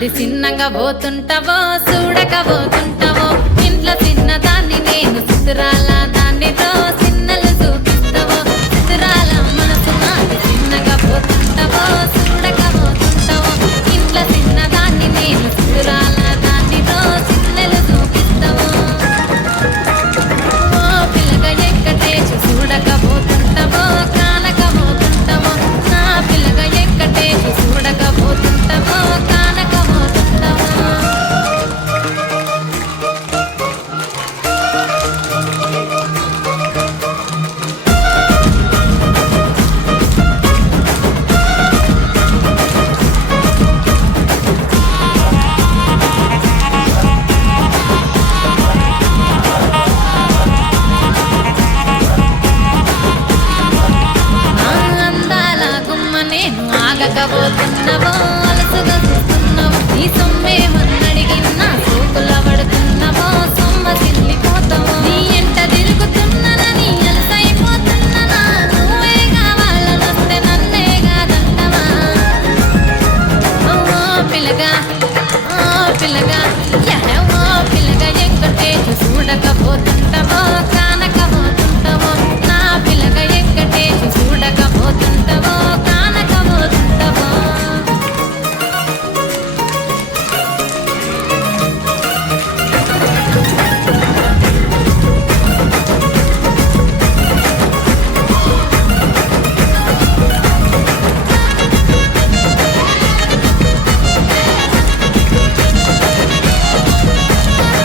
నాది చిన్నగా పోతుంటావో చూడకపోతుంటావో ఇంట్లో చిన్నదాన్ని నేను సుతురాల దాన్నితో చిన్నలు చూపిస్తావో సుతురాల మనసు నాది చిన్నగా పోతుంటావో చూడకపోతుంటావో ఇంట్లో చిన్నదాన్ని నేను సుతురాల దాన్నితో చిన్నలు చూపిస్తావో ఓ పిల్లగా ఎక్కటేసి చూడకపోతుంటావో కానకపోతుంటావో నా పిల్లగా ఎక్కటేసి చూడకపోతుంటావో కానకపోతుంటావో అందాల గుమ్మ నేను ఆగకపోతున్నావో అలసుగా చూస్తున్నావో నీ సొమ్మే మన్నడిగిన్నా సోకుల పడుతున్నావో సొమ్మ సిల్లిపోతావో నీ ఎంట తిరుగుతున్నానని అలసైపోతున్నానా నువ్వే కావాలనొస్తే నన్నే కాదంటవా ఓ పిల్లగా ఓ పిల్లగా ఓ పిల్లగా ఎక్కటేసి చూడకపోతుంటావో కానకపోతుంటావో నా పిల్లగా ఎక్కటేసి చూడకపోతుంటావో కానకపోతుంటావో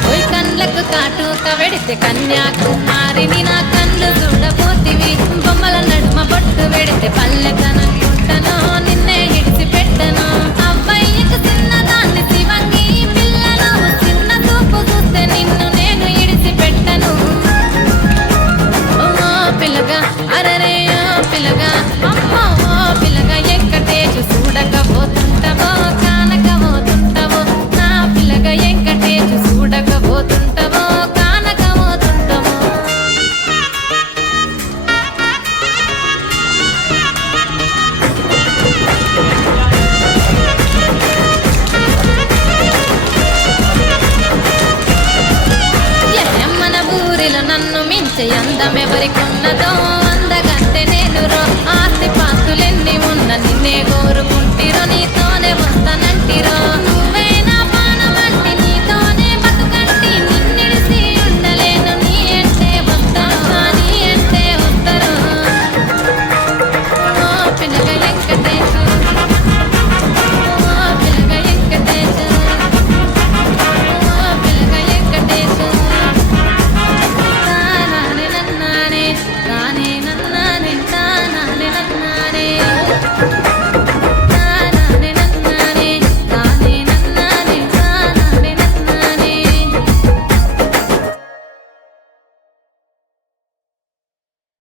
ఓయ్ కళ్ళకు కాటుక వెడితే కన్యాకుమారిని నా కళ్ళు చూడపోతివి బొమ్మల నడుమ బొట్టు వెడితే పల్లెతనంటుంటను నిన్నే ఇడిచి పెట్టను అబ్బాయికి చిన్నదాన్ని శివంగి పిల్లను చిన్న చూపు చూస్తే నిన్ను నేను ఇడిచి పెట్టను ఓ పిల్లగా అరరే ఓ పిల్లగా అమ్మో ఓ పిల్లగా ఎక్కటేసి చూడకపోతుంటావో కానకపోతుంటావో నా పిల్లగా ఎక్కటేసి చూడకపోతుంటావో కానకపోతుంటావో మన ఊరిలో నన్ను మించే అందం ఎవరికున్నదో